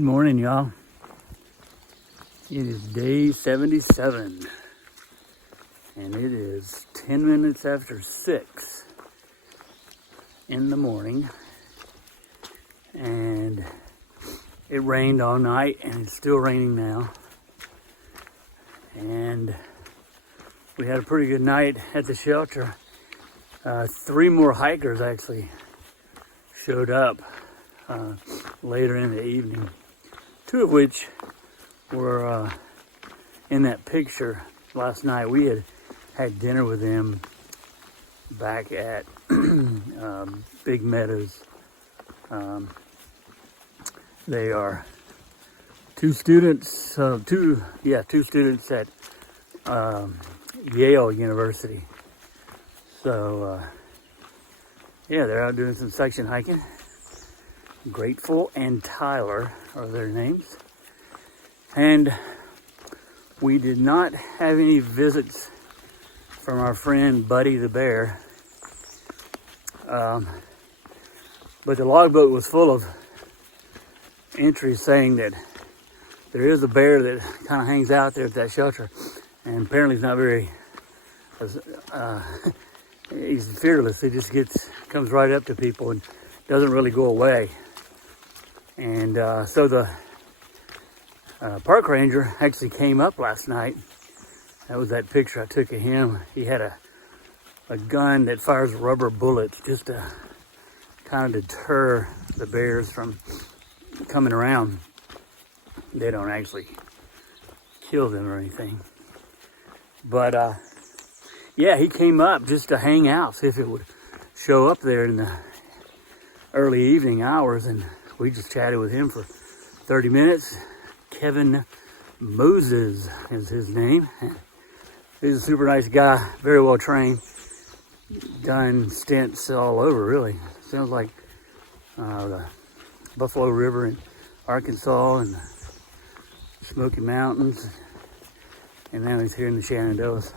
Good morning, y'all. It is day 77, and it is 10 minutes after 6 in the morning, and it rained all night, and it's still raining now, and we had a pretty good night at the shelter. 3 more hikers actually showed up later in the evening, 2 of which were in that picture last night. We had dinner with them back at Big Meadows. They are 2 students, 2 students at Yale University. So they're out doing some section hiking. Grateful and Tyler are their names. And we did not have any visits from our friend Buddy the bear. But the logbook was full of entries saying that there is a bear that kind of hangs out there at that shelter. And apparently he's not very, he's fearless. He just comes right up to people and doesn't really go away. And so the park ranger actually came up last night. That was that picture I took of him. He had a gun that fires rubber bullets just to kind of deter the bears from coming around. They don't actually kill them or anything. But he came up just to hang out, see if it would show up there in the early evening hours, and we just chatted with him for 30 minutes. Kevin Moses is his name. He's a super nice guy, very well trained. Done stints all over, really. Sounds like the Buffalo River in Arkansas and the Smoky Mountains. And now he's here in the Shenandoahs.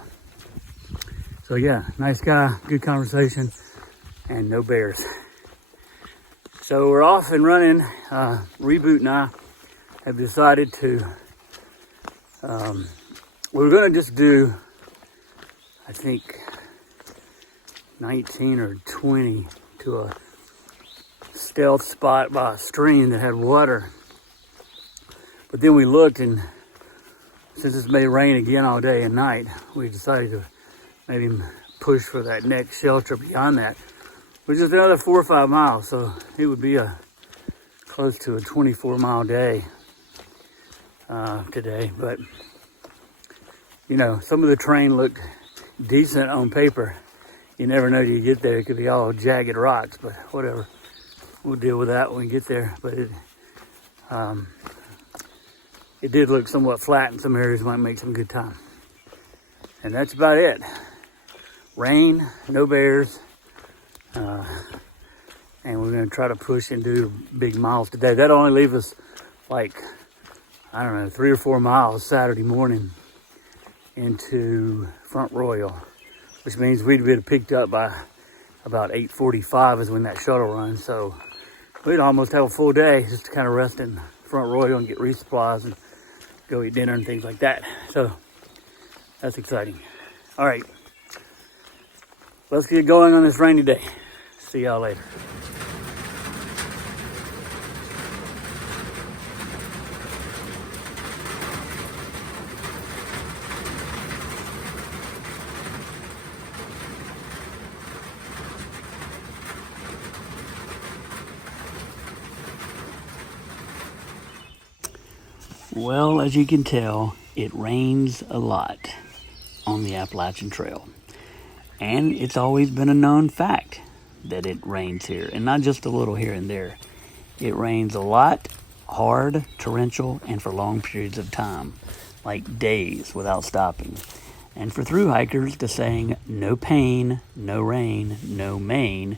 So yeah, nice guy, good conversation, and no bears. So we're off and running. Reboot and I have decided to, we're going to just do, I think, 19 or 20 to a stealth spot by a stream that had water. But then we looked, and since it's may rain again all day and night, we decided to maybe push for that next shelter beyond that, which is another 4 or 5 miles. So it would be close to a 24-mile day today. But you know, some of the terrain looked decent on paper. You never know till you get there. It could be all jagged rocks, but whatever. We'll deal with that when we get there. But it did look somewhat flat in some areas. Might make some good time. And that's about it. Rain, no bears. And we're going to try to push and do big miles today. That'll only leave us like, I don't know, 3 or 4 miles Saturday morning into Front Royal, which means we'd be picked up by about 8:45 is when that shuttle runs. So we'd almost have a full day just to kind of rest in Front Royal and get resupplies and go eat dinner and things like that. So that's exciting. All right, let's get going on this rainy day. See y'all later. Well, as you can tell, it rains a lot on the Appalachian Trail. And it's always been a known fact that it rains here, and not just a little here and there. It rains a lot, hard, torrential, and for long periods of time, like days without stopping. And for through hikers, the saying, no pain, no rain, no Maine,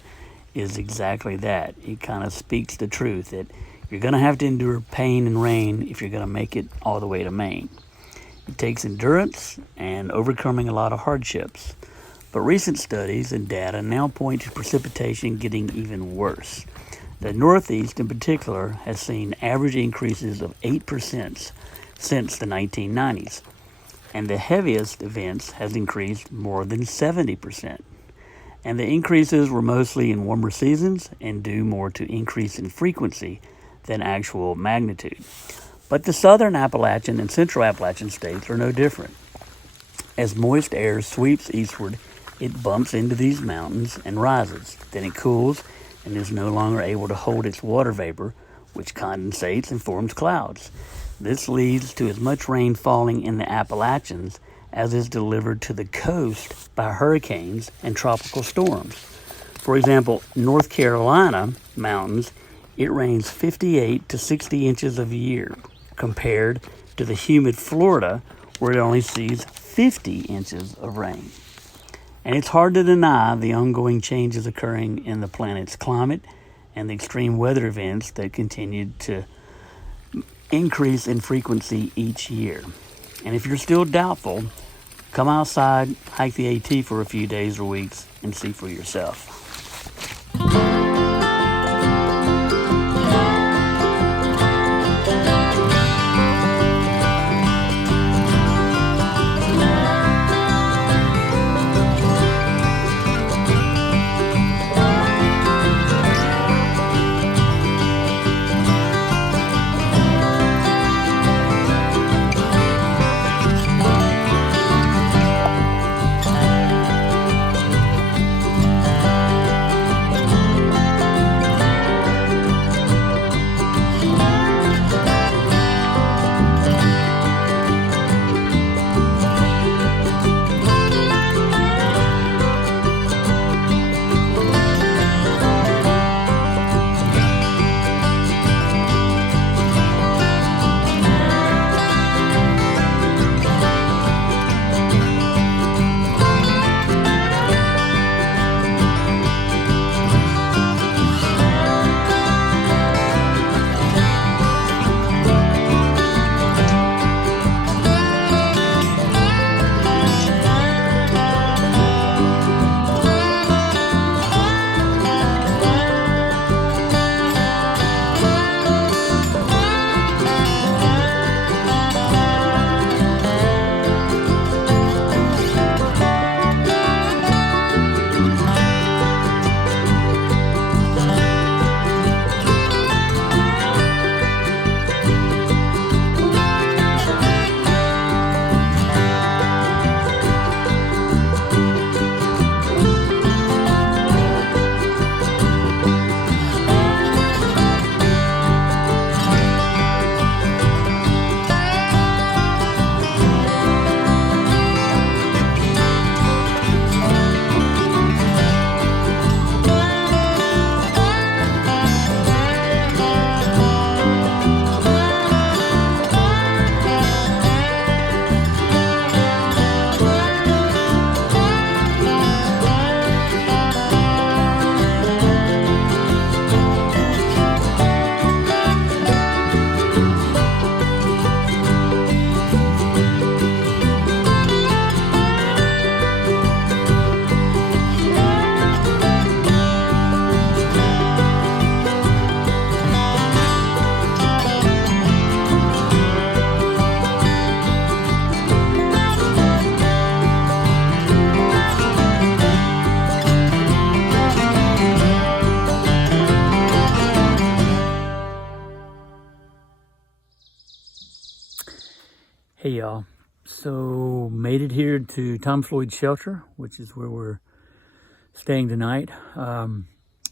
is exactly that. It kind of speaks the truth that you're going to have to endure pain and rain if you're going to make it all the way to Maine. It takes endurance and overcoming a lot of hardships. But recent studies and data now point to precipitation getting even worse. The Northeast in particular has seen average increases of 8% since the 1990s, and the heaviest events has increased more than 70%. And the increases were mostly in warmer seasons and due more to increase in frequency than actual magnitude. But the southern Appalachian and central Appalachian states are no different. As moist air sweeps eastward, it bumps into these mountains and rises. Then it cools and is no longer able to hold its water vapor, which condensates and forms clouds. This leads to as much rain falling in the Appalachians as is delivered to the coast by hurricanes and tropical storms. For example, North Carolina mountains, it rains 58 to 60 inches a year, compared to the humid Florida, where it only sees 50 inches of rain. And it's hard to deny the ongoing changes occurring in the planet's climate and the extreme weather events that continue to increase in frequency each year. And if you're still doubtful, come outside, hike the AT for a few days or weeks, and see for yourself. Hey y'all, so made it here to Tom Floyd's shelter, which is where we're staying tonight.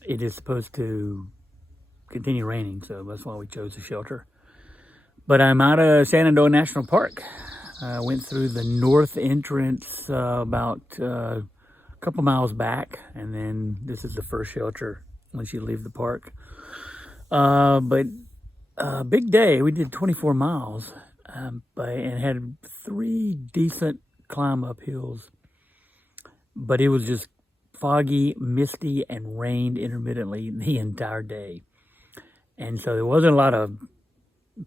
It is supposed to continue raining, so that's why we chose the shelter. But I'm out of Shenandoah National Park. I went through the north entrance about a couple miles back, and then this is the first shelter once you leave the park. But big day, we did 24 miles. And had 3 decent climb up hills, but it was just foggy, misty, and rained intermittently the entire day. And so there wasn't a lot of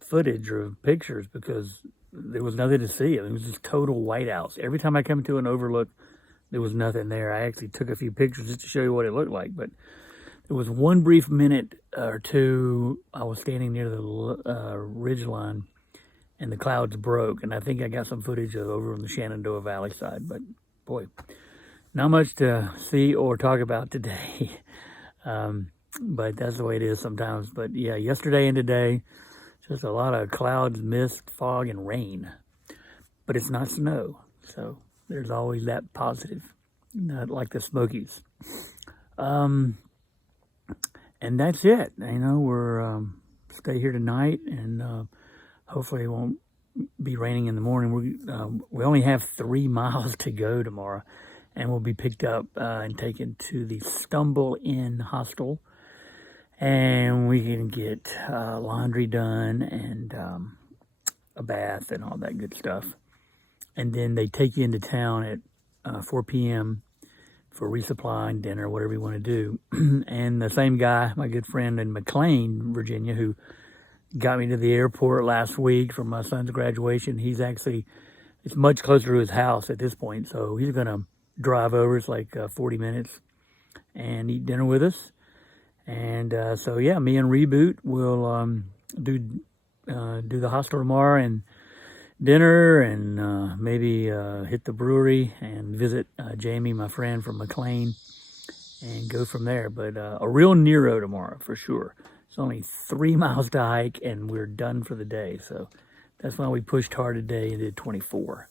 footage or pictures because there was nothing to see. It was just total whiteouts. Every time I come to an overlook, there was nothing there. I actually took a few pictures just to show you what it looked like, but There was one brief minute or two I was standing near the ridge line, and the clouds broke, and I think I got some footage of over on the Shenandoah Valley side, but boy, not much to see or talk about today. But that's the way it is sometimes. But yeah, yesterday and today, just a lot of clouds, mist, fog, and rain. But it's not snow, so there's always that positive, not like the Smokies. And that's it. You know, we're stay here tonight, and hopefully it won't be raining in the morning. We only have 3 miles to go tomorrow, and we'll be picked up and taken to the Stumble Inn Hostel, and we can get laundry done and a bath and all that good stuff. And then they take you into town at 4 p.m. for resupply and dinner, whatever you want to do. And the same guy, my good friend in McLean, Virginia, who got me to the airport last week for my son's graduation, it's much closer to his house at this point, so he's going to drive over. It's like 40 minutes and eat dinner with us. And so yeah, me and Reboot will do the hostel tomorrow and dinner, and maybe hit the brewery and visit Jamie, my friend from McLean, and go from there. But a real Nero tomorrow for sure. It's only 3 miles to hike, and we're done for the day. So that's why we pushed hard today and did 24.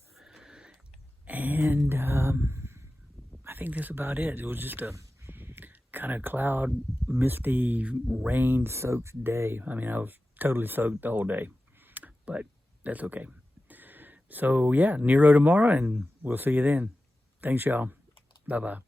And I think that's about it. It was just a kind of cloud, misty, rain-soaked day. I mean, I was totally soaked the whole day, but that's okay. So yeah, Nero tomorrow, and we'll see you then. Thanks, y'all. Bye-bye.